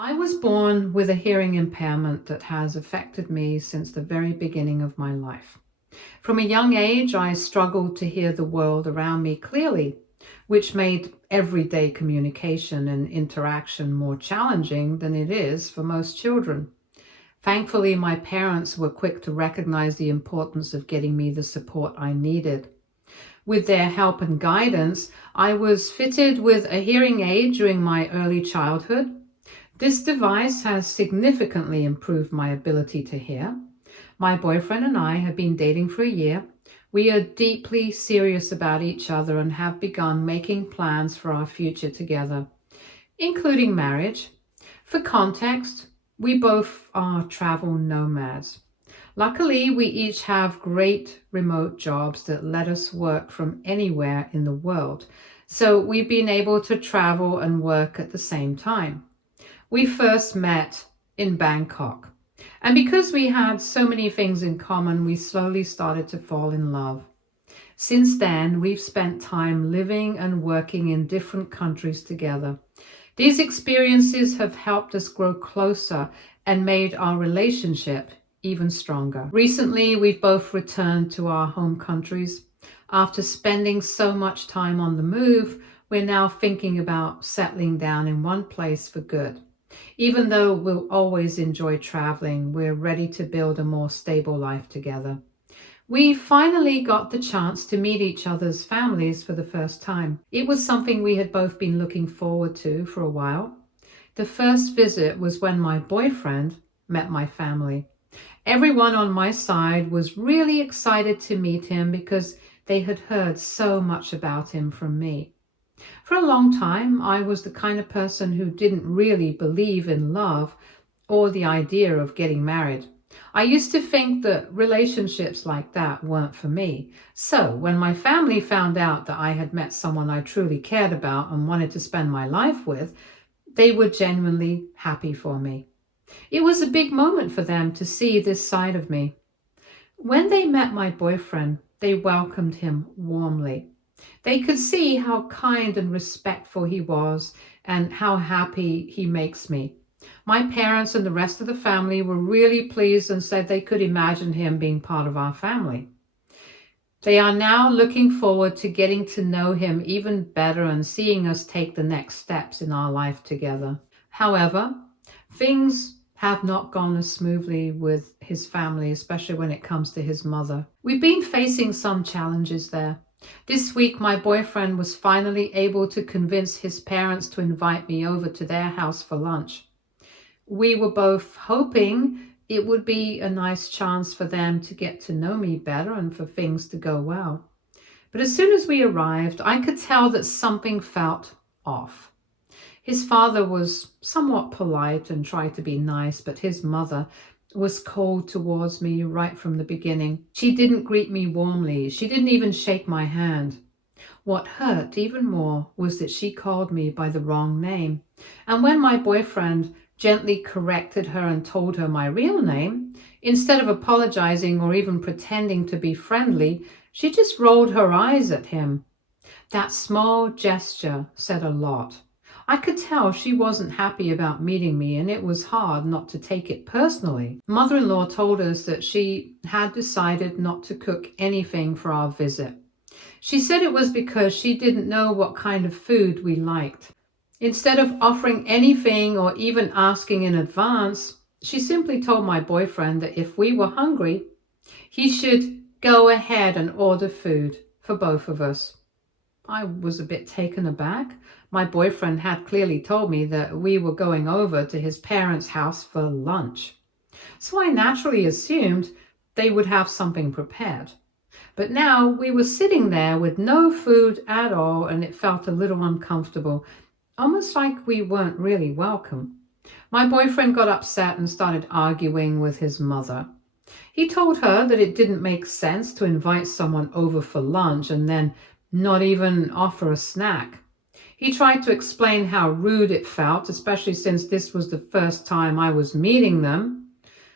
I was born with a hearing impairment that has affected me since the very beginning of my life. From a young age, I struggled to hear the world around me clearly, which made everyday communication and interaction more challenging than it is for most children. Thankfully, my parents were quick to recognize the importance of getting me the support I needed. With their help and guidance, I was fitted with a hearing aid during my early childhood. This device has significantly improved my ability to hear. My boyfriend and I have been dating for a year. We are deeply serious about each other and have begun making plans for our future together, including marriage. For context, we both are travel nomads. Luckily, we each have great remote jobs that let us work from anywhere in the world. So we've been able to travel and work at the same time. We first met in Bangkok. And because we had so many things in common, we slowly started to fall in love. Since then, we've spent time living and working in different countries together. These experiences have helped us grow closer and made our relationship even stronger. Recently, we've both returned to our home countries. After spending so much time on the move, we're now thinking about settling down in one place for good. Even though we'll always enjoy traveling, we're ready to build a more stable life together. We finally got the chance to meet each other's families for the first time. It was something we had both been looking forward to for a while. The first visit was when my boyfriend met my family. Everyone on my side was really excited to meet him because they had heard so much about him from me. For a long time, I was the kind of person who didn't really believe in love or the idea of getting married. I used to think that relationships like that weren't for me. So when my family found out that I had met someone I truly cared about and wanted to spend my life with, they were genuinely happy for me. It was a big moment for them to see this side of me. When they met my boyfriend, they welcomed him warmly. They could see how kind and respectful he was and how happy he makes me. My parents and the rest of the family were really pleased and said they could imagine him being part of our family. They are now looking forward to getting to know him even better and seeing us take the next steps in our life together. However, things have not gone as smoothly with his family, especially when it comes to his mother. We've been facing some challenges there. This week, my boyfriend was finally able to convince his parents to invite me over to their house for lunch. We were both hoping it would be a nice chance for them to get to know me better and for things to go well. But as soon as we arrived, I could tell that something felt off. His father was somewhat polite and tried to be nice, but his mother was cold towards me right from the beginning. She didn't greet me warmly. She didn't even shake my hand. What hurt even more was that she called me by the wrong name. And when my boyfriend gently corrected her and told her my real name, instead of apologizing or even pretending to be friendly, she just rolled her eyes at him. That small gesture said a lot. I could tell she wasn't happy about meeting me, and it was hard not to take it personally. Mother-in-law told us that she had decided not to cook anything for our visit. She said it was because she didn't know what kind of food we liked. Instead of offering anything or even asking in advance, she simply told my boyfriend that if we were hungry, he should go ahead and order food for both of us. I was a bit taken aback. My boyfriend had clearly told me that we were going over to his parents' house for lunch. So I naturally assumed they would have something prepared. But now we were sitting there with no food at all, and it felt a little uncomfortable, almost like we weren't really welcome. My boyfriend got upset and started arguing with his mother. He told her that it didn't make sense to invite someone over for lunch and then not even offer a snack. He tried to explain how rude it felt, especially since this was the first time I was meeting them.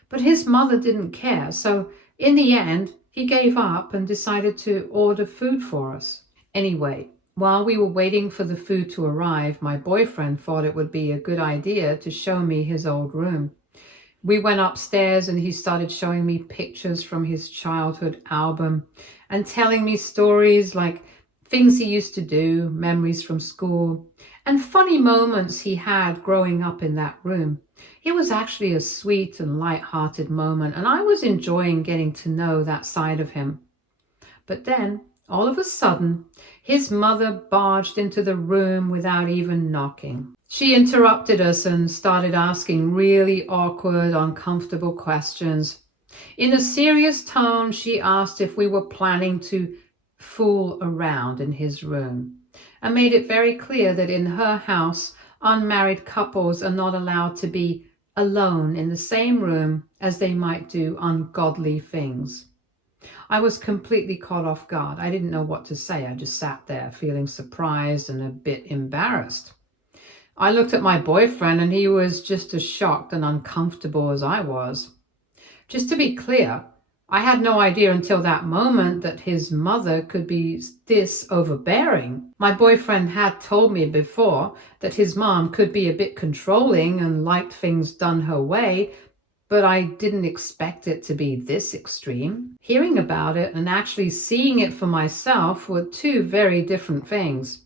But his mother didn't care, so in the end, he gave up and decided to order food for us. Anyway, While we were waiting for the food to arrive, my boyfriend thought it would be a good idea to show me his old room. We went upstairs and he started showing me pictures from his childhood album and telling me stories like things he used to do, memories from school, and funny moments he had growing up in that room. It was actually a sweet and light-hearted moment, and I was enjoying getting to know that side of him. But then, all of a sudden, his mother barged into the room without even knocking. She interrupted us and started asking really awkward, uncomfortable questions. In a serious tone, she asked if we were planning to fool around in his room and made it very clear that in her house, unmarried couples are not allowed to be alone in the same room as they might do ungodly things. I was completely caught off guard. I didn't know what to say. I just sat there feeling surprised and a bit embarrassed. I looked at my boyfriend and he was just as shocked and uncomfortable as I was. Just to be clear, I had no idea until that moment that his mother could be this overbearing. My boyfriend had told me before that his mom could be a bit controlling and liked things done her way, but I didn't expect it to be this extreme. Hearing about it and actually seeing it for myself were two very different things.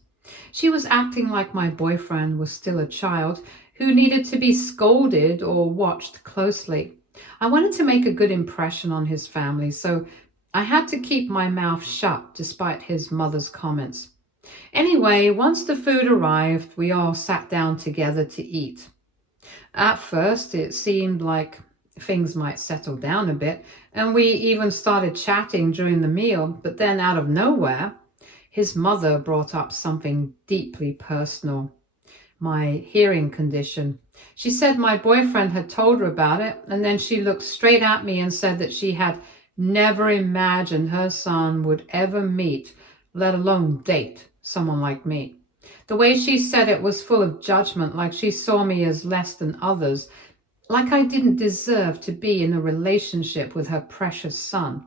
She was acting like my boyfriend was still a child who needed to be scolded or watched closely. I wanted to make a good impression on his family, so I had to keep my mouth shut despite his mother's comments. Anyway, once the food arrived, we all sat down together to eat. At first, it seemed like things might settle down a bit, and we even started chatting during the meal, but then out of nowhere, his mother brought up something deeply personal, my hearing condition. She said my boyfriend had told her about it, and then she looked straight at me and said that she had never imagined her son would ever meet, let alone date, someone like me. The way she said it was full of judgment, like she saw me as less than others, like I didn't deserve to be in a relationship with her precious son.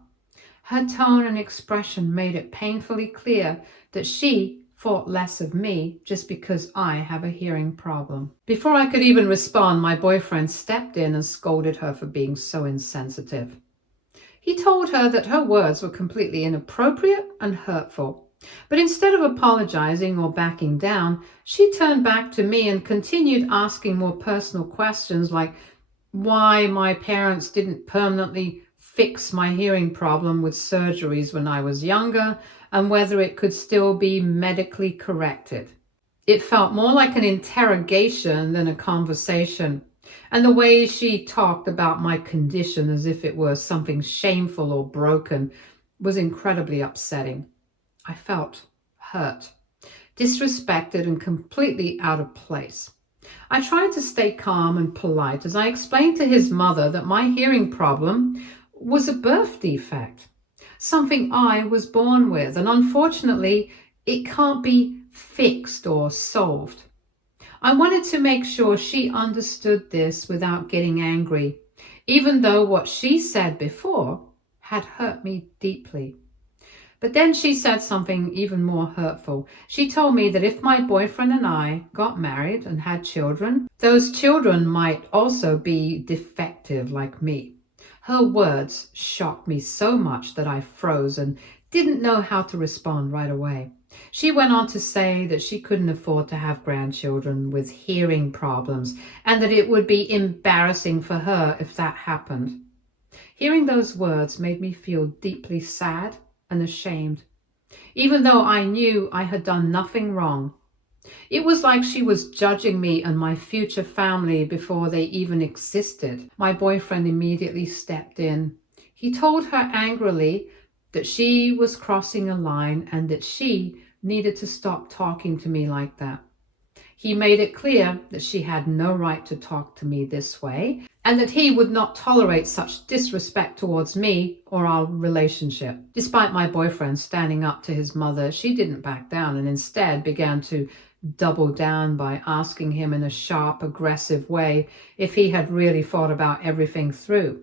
Her tone and expression made it painfully clear that she thought less of me just because I have a hearing problem. Before I could even respond, my boyfriend stepped in and scolded her for being so insensitive. He told her that her words were completely inappropriate and hurtful. But instead of apologizing or backing down, she turned back to me and continued asking more personal questions like why my parents didn't permanently fix my hearing problem with surgeries when I was younger and whether it could still be medically corrected. It felt more like an interrogation than a conversation, and the way she talked about my condition as if it were something shameful or broken was incredibly upsetting. I felt hurt, disrespected, and completely out of place. I tried to stay calm and polite as I explained to his mother that my hearing problem was a birth defect, something I was born with, and unfortunately, it can't be fixed or solved. I wanted to make sure she understood this without getting angry, even though what she said before had hurt me deeply. But then she said something even more hurtful. She told me that if my boyfriend and I got married and had children, those children might also be defective like me. Her words shocked me so much that I froze and didn't know how to respond right away. She went on to say that she couldn't afford to have grandchildren with hearing problems and that it would be embarrassing for her if that happened. Hearing those words made me feel deeply sad and ashamed, even though I knew I had done nothing wrong. It was like she was judging me and my future family before they even existed. My boyfriend immediately stepped in. He told her angrily that she was crossing a line and that she needed to stop talking to me like that. He made it clear that she had no right to talk to me this way and that he would not tolerate such disrespect towards me or our relationship. Despite my boyfriend standing up to his mother, she didn't back down and instead began to double down by asking him in a sharp, aggressive way if he had really thought about everything through.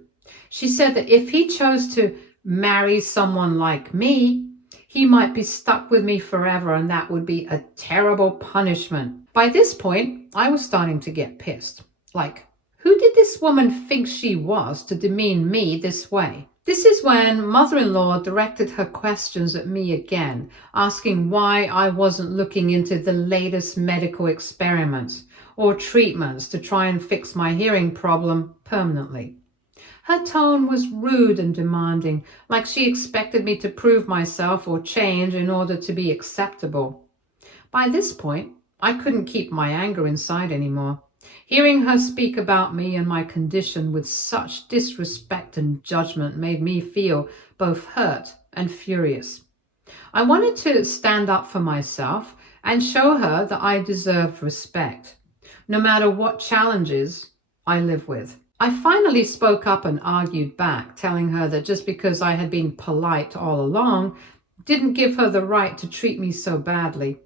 She said that if he chose to marry someone like me, He might be stuck with me forever, and that would be a terrible punishment. By this point, I was starting to get pissed. Like, who did this woman think she was to demean me this way? This is when mother-in-law directed her questions at me again, asking why I wasn't looking into the latest medical experiments or treatments to try and fix my hearing problem permanently. Her tone was rude and demanding, like she expected me to prove myself or change in order to be acceptable. By this point, I couldn't keep my anger inside anymore. Hearing her speak about me and my condition with such disrespect and judgment made me feel both hurt and furious. I wanted to stand up for myself and show her that I deserved respect, no matter what challenges I live with. I finally spoke up and argued back, telling her that just because I had been polite all along didn't give her the right to treat me so badly.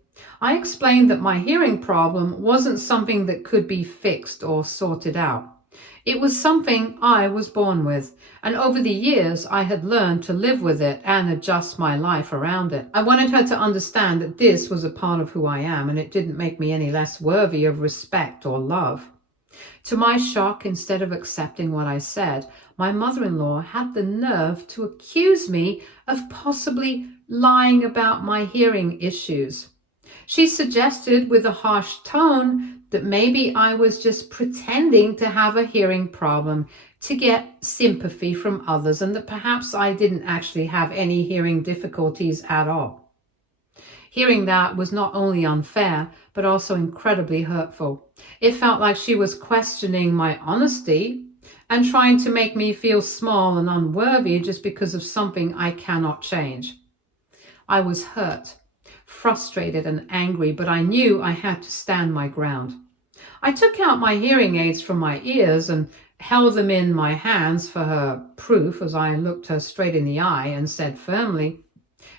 I explained that my hearing problem wasn't something that could be fixed or sorted out. It was something I was born with, and over the years I had learned to live with it and adjust my life around it. I wanted her to understand that this was a part of who I am, and it didn't make me any less worthy of respect or love. To my shock, instead of accepting what I said, my mother-in-law had the nerve to accuse me of possibly lying about my hearing issues. She suggested with a harsh tone that maybe I was just pretending to have a hearing problem to get sympathy from others, and that perhaps I didn't actually have any hearing difficulties at all. Hearing that was not only unfair, but also incredibly hurtful. It felt like she was questioning my honesty and trying to make me feel small and unworthy just because of something I cannot change. I was hurt, frustrated and angry, but I knew I had to stand my ground. I took out my hearing aids from my ears and held them in my hands for her proof as I looked her straight in the eye and said firmly,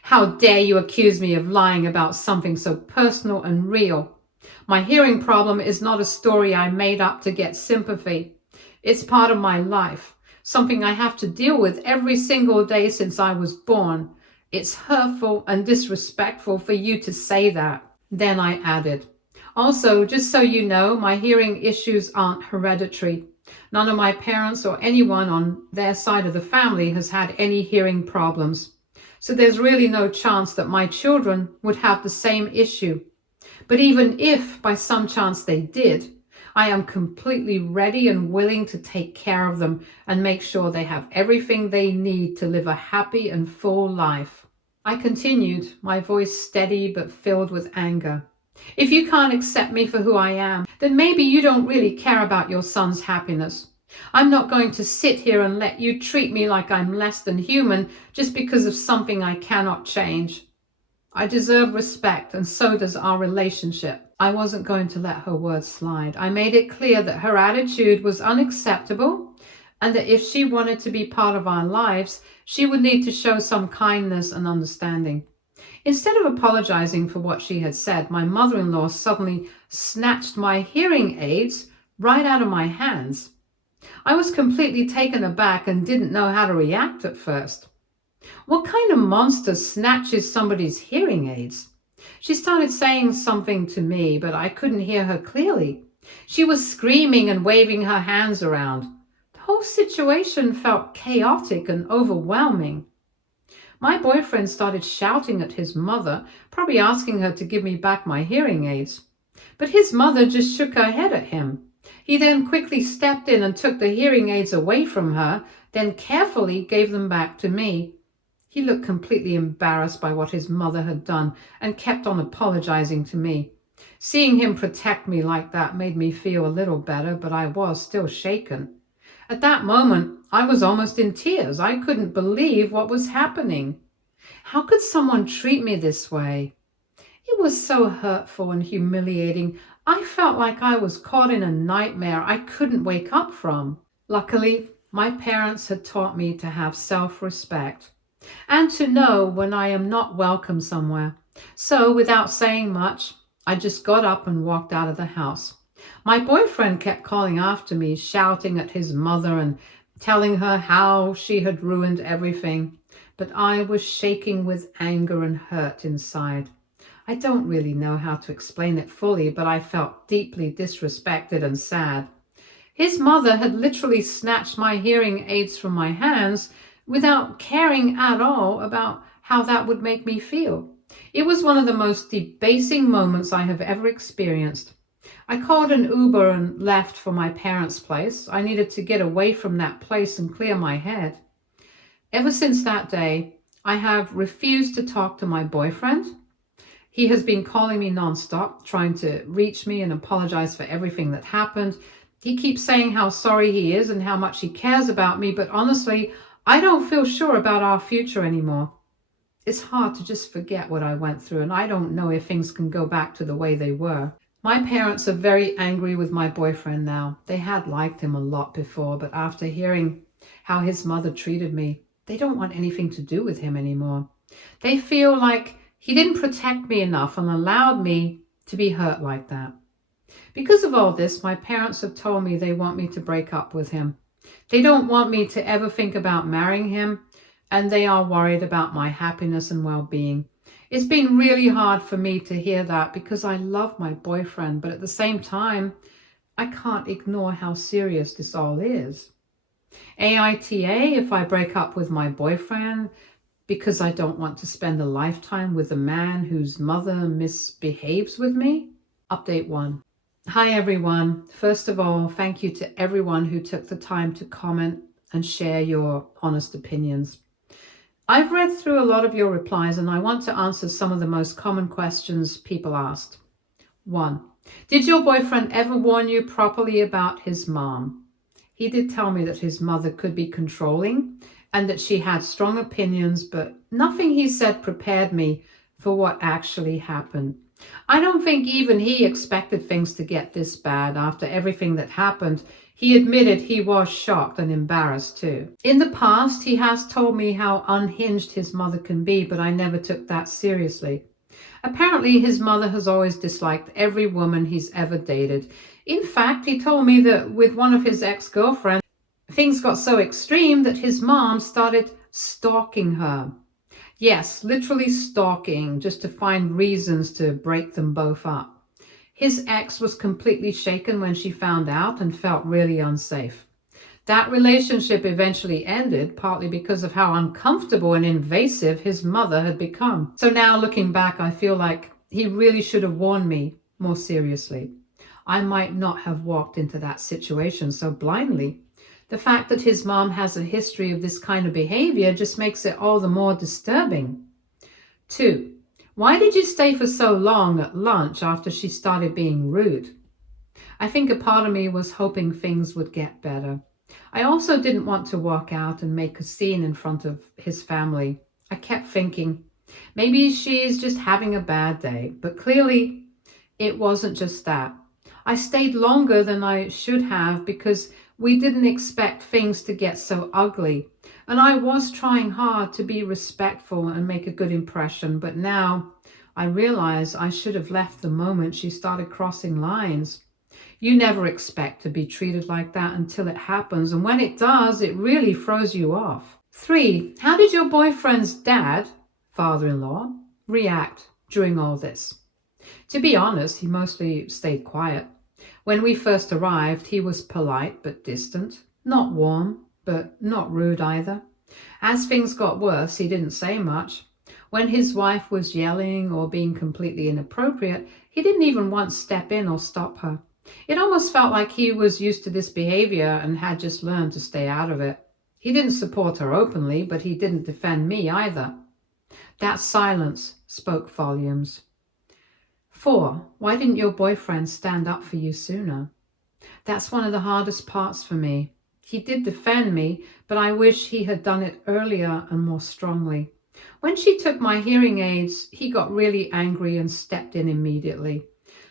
"How dare you accuse me of lying about something so personal and real? My hearing problem is not a story I made up to get sympathy. It's part of my life, something I have to deal with every single day since I was born. It's hurtful and disrespectful for you to say that." Then I added, "Also, just so you know, my hearing issues aren't hereditary. None of my parents or anyone on their side of the family has had any hearing problems. So there's really no chance that my children would have the same issue. But even if by some chance they did, I am completely ready and willing to take care of them and make sure they have everything they need to live a happy and full life." I continued, my voice steady but filled with anger. "If you can't accept me for who I am, then maybe you don't really care about your son's happiness. I'm not going to sit here and let you treat me like I'm less than human just because of something I cannot change. I deserve respect, and so does our relationship." I wasn't going to let her words slide. I made it clear that her attitude was unacceptable and that if she wanted to be part of our lives, she would need to show some kindness and understanding. Instead of apologizing for what she had said, my mother-in-law suddenly snatched my hearing aids right out of my hands. I was completely taken aback and didn't know how to react at first. What kind of monster snatches somebody's hearing aids? She started saying something to me, but I couldn't hear her clearly. She was screaming and waving her hands around. The whole situation felt chaotic and overwhelming. My boyfriend started shouting at his mother, probably asking her to give me back my hearing aids. But his mother just shook her head at him. He then quickly stepped in and took the hearing aids away from her, then carefully gave them back to me. He looked completely embarrassed by what his mother had done and kept on apologizing to me. Seeing him protect me like that made me feel a little better, but I was still shaken. At that moment, I was almost in tears. I couldn't believe what was happening. How could someone treat me this way? It was so hurtful and humiliating. I felt like I was caught in a nightmare I couldn't wake up from. Luckily, my parents had taught me to have self-respect and to know when I am not welcome somewhere. So, without saying much, I just got up and walked out of the house. My boyfriend kept calling after me, shouting at his mother and telling her how she had ruined everything. but I was shaking with anger and hurt inside. I don't really know how to explain it fully, but I felt deeply disrespected and sad. His mother had literally snatched my hearing aids from my hands without caring at all about how that would make me feel. It was one of the most debasing moments I have ever experienced. I called an Uber and left for my parents' place. I needed to get away from that place and clear my head. Ever since that day, I have refused to talk to my boyfriend. He has been calling me nonstop, trying to reach me and apologize for everything that happened. He keeps saying how sorry he is and how much he cares about me, but honestly, I don't feel sure about our future anymore. It's hard to just forget what I went through, and I don't know if things can go back to the way they were. My parents are very angry with my boyfriend now. They had liked him a lot before, but after hearing how his mother treated me, they don't want anything to do with him anymore. They feel like he didn't protect me enough and allowed me to be hurt like that. Because of all this, my parents have told me they want me to break up with him. They don't want me to ever think about marrying him, and they are worried about my happiness and well-being. It's been really hard for me to hear that because I love my boyfriend, but at the same time, I can't ignore how serious this all is. AITA, if I break up with my boyfriend because I don't want to spend a lifetime with a man whose mother misbehaves with me? Update 1. Hi everyone. First of all, thank you to everyone who took the time to comment and share your honest opinions. I've read through a lot of your replies and I want to answer some of the most common questions people asked. 1. Did your boyfriend ever warn you properly about his mom? He did tell me that his mother could be controlling and that she had strong opinions, but nothing he said prepared me for what actually happened. I don't think even he expected things to get this bad after everything that happened. He admitted he was shocked and embarrassed too. In the past, he has told me how unhinged his mother can be, but I never took that seriously. Apparently, his mother has always disliked every woman he's ever dated. In fact, he told me that with one of his ex-girlfriends, things got so extreme that his mom started stalking her. Yes, literally stalking, just to find reasons to break them both up. His ex was completely shaken when she found out and felt really unsafe. That relationship eventually ended, partly because of how uncomfortable and invasive his mother had become. So now looking back, I feel like he really should have warned me more seriously. I might not have walked into that situation so blindly. The fact that his mom has a history of this kind of behavior just makes it all the more disturbing. 2. Why did you stay for so long at lunch after she started being rude? I think a part of me was hoping things would get better. I also didn't want to walk out and make a scene in front of his family. I kept thinking, maybe she's just having a bad day, but clearly it wasn't just that. I stayed longer than I should have because we didn't expect things to get so ugly. And I was trying hard to be respectful and make a good impression, but now I realize I should have left the moment she started crossing lines. You never expect to be treated like that until it happens, and when it does, it really throws you off. 3. How did your boyfriend's dad, father-in-law, react during all this? To be honest, he mostly stayed quiet. When we first arrived, he was polite but distant, not warm, but not rude either. As things got worse, he didn't say much. When his wife was yelling or being completely inappropriate, he didn't even once step in or stop her. It almost felt like he was used to this behavior and had just learned to stay out of it. He didn't support her openly, but he didn't defend me either. That silence spoke volumes. 4. Why didn't your boyfriend stand up for you sooner? That's one of the hardest parts for me. He did defend me, but I wish he had done it earlier and more strongly. When she took my hearing aids, he got really angry and stepped in immediately.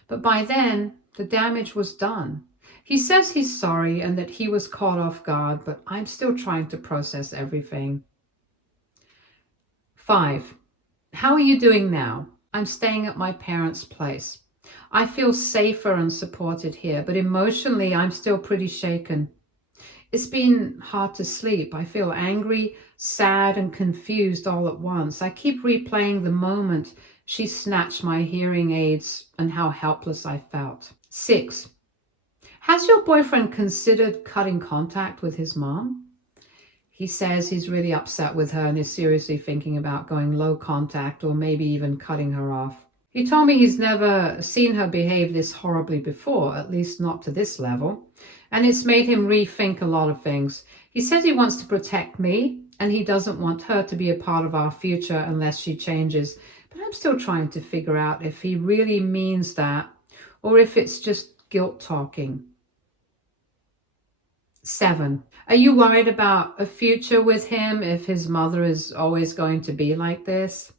But by then, the damage was done. He says he's sorry and that he was caught off guard, but I'm still trying to process everything. 5. How are you doing now? I'm staying at my parents' place. I feel safer and supported here, but emotionally I'm still pretty shaken. It's been hard to sleep. I feel angry, sad, and confused all at once. I keep replaying the moment she snatched my hearing aids and how helpless I felt. 6. Has your boyfriend considered cutting contact with his mom? He says he's really upset with her and is seriously thinking about going low contact or maybe even cutting her off. He told me he's never seen her behave this horribly before, at least not to this level, and it's made him rethink a lot of things. He says he wants to protect me and he doesn't want her to be a part of our future unless she changes, but I'm still trying to figure out if he really means that or if it's just guilt talking. 7. Are you worried about a future with him if his mother is always going to be like this?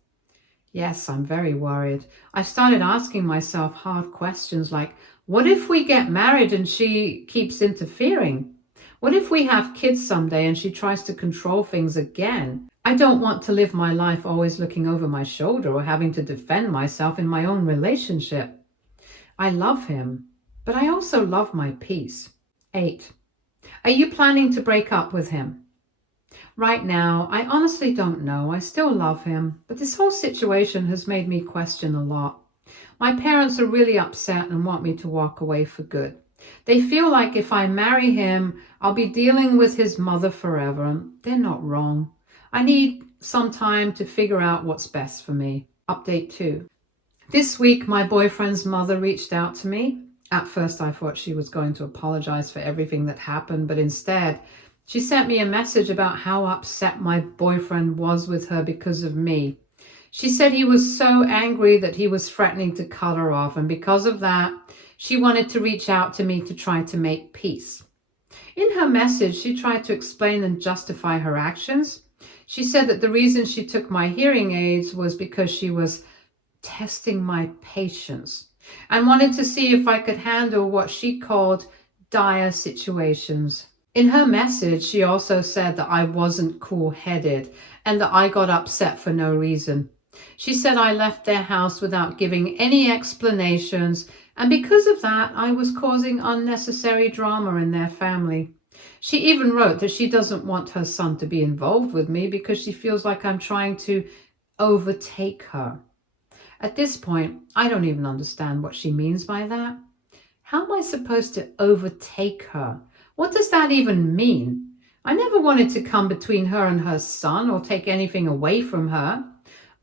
Yes, I'm very worried. I've started asking myself hard questions like, what if we get married and she keeps interfering? What if we have kids someday and she tries to control things again? I don't want to live my life always looking over my shoulder or having to defend myself in my own relationship. I love him, but I also love my peace. 8. Are you planning to break up with him? Right now, I honestly don't know. I still love him, but this whole situation has made me question a lot. My parents are really upset and want me to walk away for good. They feel like if I marry him, I'll be dealing with his mother forever, and they're not wrong. I need some time to figure out what's best for me. Update 2. This week, my boyfriend's mother reached out to me. At first, I thought she was going to apologize for everything that happened, but instead, she sent me a message about how upset my boyfriend was with her because of me. She said he was so angry that he was threatening to cut her off, and because of that, she wanted to reach out to me to try to make peace. In her message, she tried to explain and justify her actions. She said that the reason she took my hearing aids was because she was testing my patience and wanted to see if I could handle what she called dire situations. In her message, she also said that I wasn't cool-headed and that I got upset for no reason. She said I left their house without giving any explanations, and because of that, I was causing unnecessary drama in their family. She even wrote that she doesn't want her son to be involved with me because she feels like I'm trying to overtake her. At this point, I don't even understand what she means by that. How am I supposed to overtake her? What does that even mean? I never wanted to come between her and her son or take anything away from her.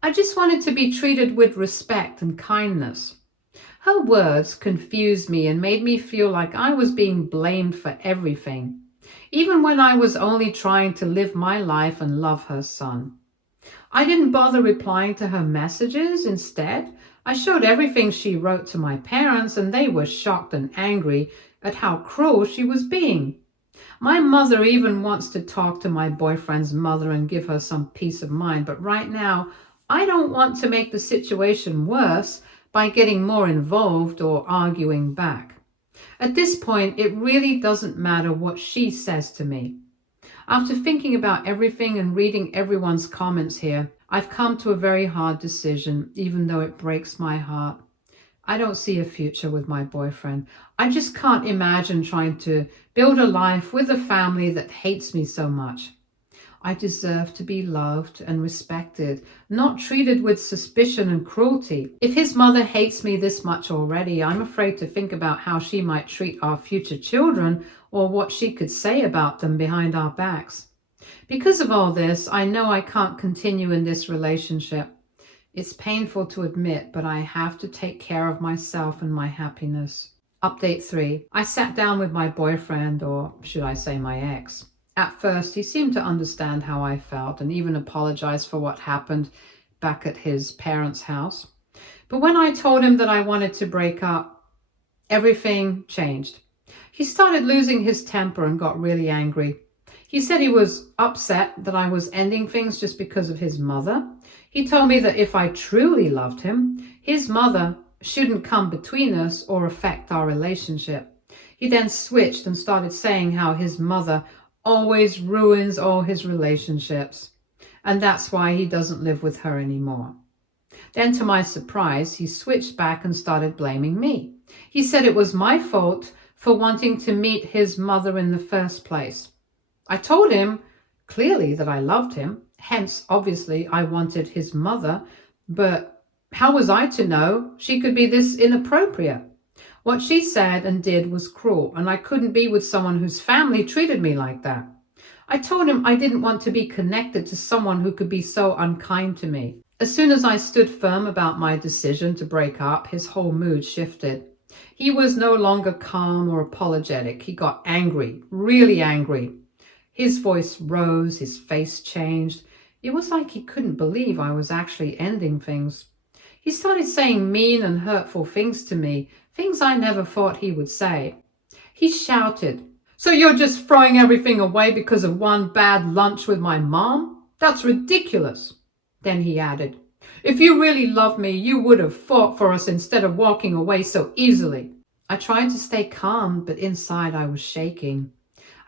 I just wanted to be treated with respect and kindness. Her words confused me and made me feel like I was being blamed for everything, even when I was only trying to live my life and love her son. I didn't bother replying to her messages. Instead, I showed everything she wrote to my parents, and they were shocked and angry at how cruel she was being. My mother even wants to talk to my boyfriend's mother and give her some peace of mind, but right now, I don't want to make the situation worse by getting more involved or arguing back. At this point, it really doesn't matter what she says to me. After thinking about everything and reading everyone's comments here, I've come to a very hard decision, even though it breaks my heart. I don't see a future with my boyfriend. I just can't imagine trying to build a life with a family that hates me so much. I deserve to be loved and respected, not treated with suspicion and cruelty. If his mother hates me this much already, I'm afraid to think about how she might treat our future children or what she could say about them behind our backs. Because of all this, I know I can't continue in this relationship. It's painful to admit, but I have to take care of myself and my happiness. Update 3. I sat down with my boyfriend, or should I say my ex. At first, he seemed to understand how I felt and even apologized for what happened back at his parents' house. But when I told him that I wanted to break up, everything changed. He started losing his temper and got really angry. He said he was upset that I was ending things just because of his mother. He told me that if I truly loved him, his mother shouldn't come between us or affect our relationship. He then switched and started saying how his mother always ruins all his relationships, and that's why he doesn't live with her anymore. Then, to my surprise, he switched back and started blaming me. He said it was my fault for wanting to meet his mother in the first place. I told him clearly that I loved him, hence, obviously, I wanted his mother, but how was I to know she could be this inappropriate? What she said and did was cruel, and I couldn't be with someone whose family treated me like that. I told him I didn't want to be connected to someone who could be so unkind to me. As soon as I stood firm about my decision to break up, his whole mood shifted. He was no longer calm or apologetic. He got angry, really angry. His voice rose, his face changed. It was like he couldn't believe I was actually ending things. He started saying mean and hurtful things to me, things I never thought he would say. He shouted, "So you're just throwing everything away because of one bad lunch with my mom? That's ridiculous." Then he added, "If you really loved me, you would have fought for us instead of walking away so easily." I tried to stay calm, but inside I was shaking.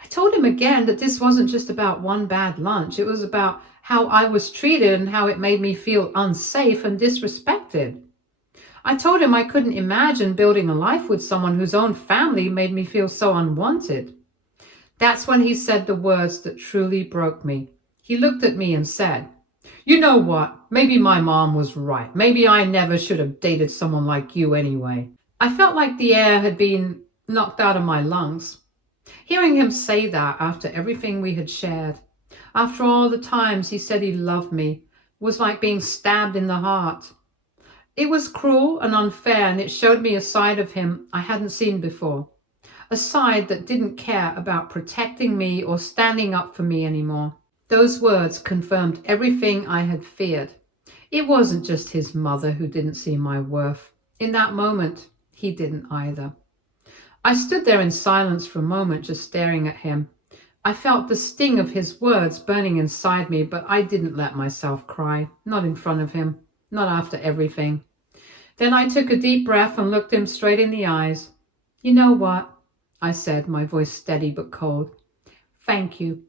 I told him again that this wasn't just about one bad lunch. It was about how I was treated and how it made me feel unsafe and disrespected. I told him I couldn't imagine building a life with someone whose own family made me feel so unwanted. That's when he said the words that truly broke me. He looked at me and said, "You know what? Maybe my mom was right. Maybe I never should have dated someone like you anyway." I felt like the air had been knocked out of my lungs. Hearing him say that after everything we had shared, after all the times he said he loved me, was like being stabbed in the heart. It was cruel and unfair, and it showed me a side of him I hadn't seen before. A side that didn't care about protecting me or standing up for me anymore. Those words confirmed everything I had feared. It wasn't just his mother who didn't see my worth. In that moment, he didn't either. I stood there in silence for a moment, just staring at him. I felt the sting of his words burning inside me, but I didn't let myself cry. Not in front of him. Not after everything. Then I took a deep breath and looked him straight in the eyes. "You know what?" I said, my voice steady but cold. "Thank you.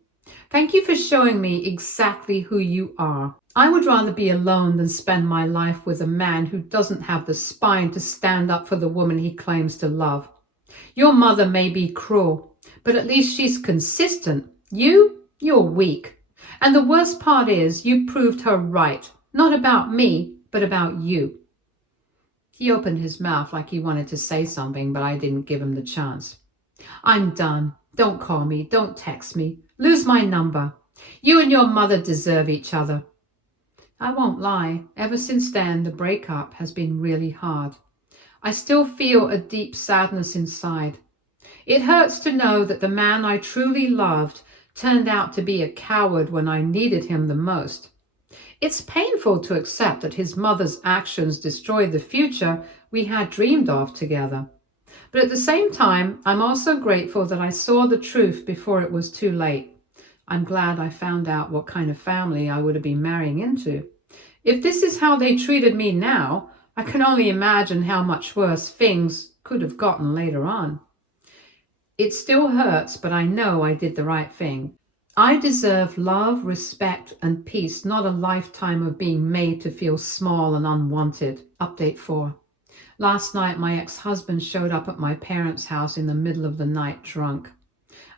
Thank you for showing me exactly who you are. I would rather be alone than spend my life with a man who doesn't have the spine to stand up for the woman he claims to love. Your mother may be cruel, but at least she's consistent. You're weak. And the worst part is you proved her right, not about me, but about you." He opened his mouth like he wanted to say something, but I didn't give him the chance. "I'm done. Don't call me. Don't text me. Lose my number. You and your mother deserve each other." I won't lie. Ever since then, the breakup has been really hard. I still feel a deep sadness inside. It hurts to know that the man I truly loved turned out to be a coward when I needed him the most. It's painful to accept that his mother's actions destroyed the future we had dreamed of together. But at the same time, I'm also grateful that I saw the truth before it was too late. I'm glad I found out what kind of family I would have been marrying into. If this is how they treated me now, I can only imagine how much worse things could have gotten later on. It still hurts, but I know I did the right thing. I deserve love, respect, and peace, not a lifetime of being made to feel small and unwanted. Update 4. Last night, my ex-husband showed up at my parents' house in the middle of the night drunk.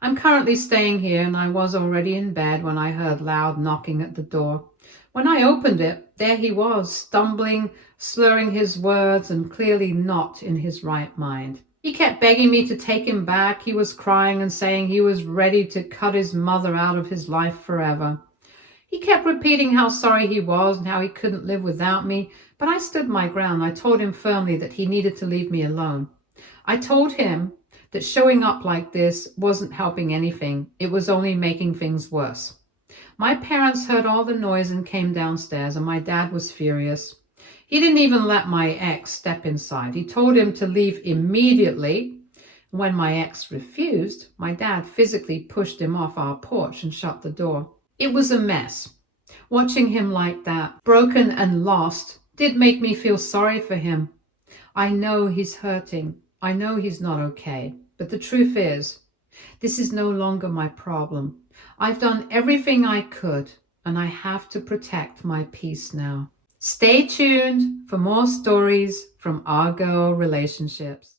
I'm currently staying here, and I was already in bed when I heard loud knocking at the door. When I opened it, there he was, stumbling, slurring his words, and clearly not in his right mind. He kept begging me to take him back. He was crying and saying he was ready to cut his mother out of his life forever. He kept repeating how sorry he was and how he couldn't live without me, but I stood my ground. I told him firmly that he needed to leave me alone. I told him that showing up like this wasn't helping anything. It was only making things worse. My parents heard all the noise and came downstairs, and my dad was furious. He didn't even let my ex step inside. He told him to leave immediately. When my ex refused, my dad physically pushed him off our porch and shut the door. It was a mess. Watching him like that, broken and lost, did make me feel sorry for him. I know he's hurting. I know he's not okay. But the truth is, this is no longer my problem. I've done everything I could, and I have to protect my peace now. Stay tuned for more stories from our girl relationships.